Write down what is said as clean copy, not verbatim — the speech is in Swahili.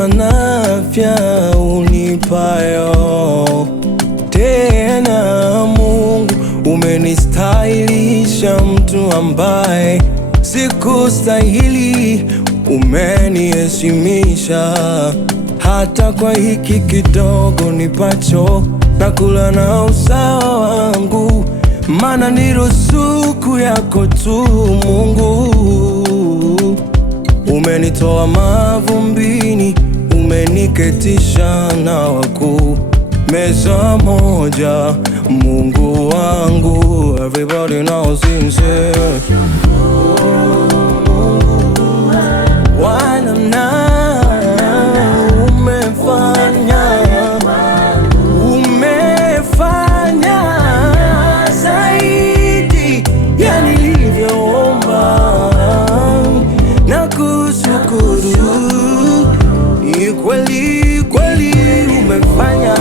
uzima na afya unipayo. Tena Mungu umenistahilisha mtu ambaye sikustahili, umeniheshimisha hata kwa hiki kidogo nipacho, nakula na usawa wangu, maana ni ruzuku yako tu Mungu. Umenitoa mavumbini, umeniketisha na wakuu, meza moja Mungu wangu. Everybody knows sincere. Wanana umefanya zaidi ya nilivyoomba, na kushukuru. Ni kweli kweli umefanya